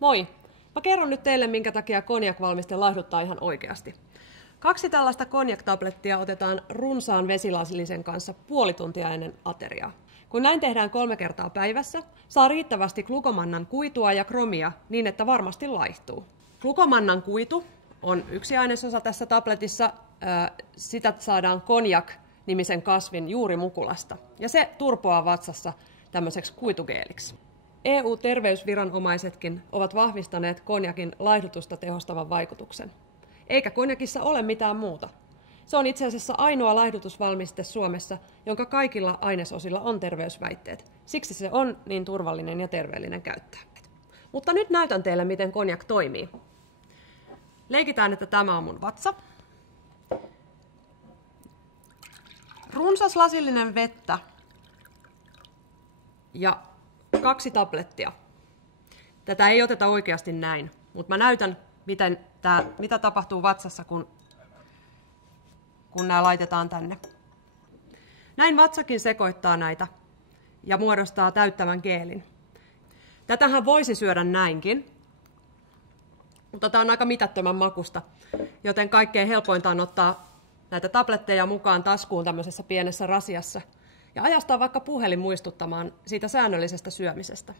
Moi! Mä kerron nyt teille, minkä takia konjakvalmiste laihduttaa ihan oikeasti. 2 tällaista konjaktablettia otetaan runsaan vesilasillisen kanssa puoli tuntia ennen ateriaa. Kun näin tehdään 3 kertaa päivässä, saa riittävästi glukomannan kuitua ja kromia niin, että varmasti laihtuu. Glukomannan kuitu on yksi ainesosa tässä tabletissa. Sitä saadaan konjak-nimisen kasvin juurimukulasta. Ja se turpoaa vatsassa tämmöiseksi kuitugeeliksi. EU-terveysviranomaisetkin ovat vahvistaneet konjakin laihdutusta tehostavan vaikutuksen. Eikä konjakissa ole mitään muuta. Se on itse asiassa ainoa laihdutusvalmiste Suomessa, jonka kaikilla ainesosilla on terveysväitteet. Siksi se on niin turvallinen ja terveellinen käyttää. Mutta nyt näytän teille, miten konjak toimii. Leikitään, että tämä on mun vatsa. Runsas lasillinen vettä ja 2 tablettia. Tätä ei oteta oikeasti näin, mutta mä näytän, mitä tapahtuu vatsassa, kun nämä laitetaan tänne. Näin vatsakin sekoittaa näitä ja muodostaa täyttävän geelin. Tätähän voisi syödä näinkin, mutta tämä on aika mitättömän makusta, joten kaikkein helpointa on ottaa näitä tabletteja mukaan taskuun tämmöisessä pienessä rasiassa ja ajastaa vaikka puhelin muistuttamaan siitä säännöllisestä syömisestä.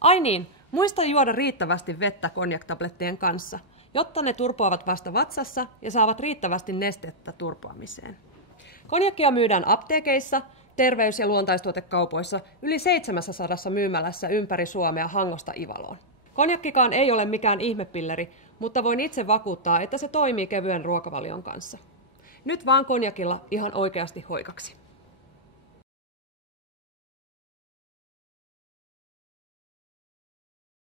Ai niin, muista juoda riittävästi vettä konjaktablettien kanssa, jotta ne turpoavat vasta vatsassa ja saavat riittävästi nestettä turpoamiseen. Konjakkia myydään apteekeissa, terveys- ja luontaistuotekaupoissa yli 700 myymälässä ympäri Suomea Hangosta Ivaloon. Konjakkikaan ei ole mikään ihmepilleri, mutta voin itse vakuuttaa, että se toimii kevyen ruokavalion kanssa. Nyt vaan konjakilla ihan oikeasti hoikaksi.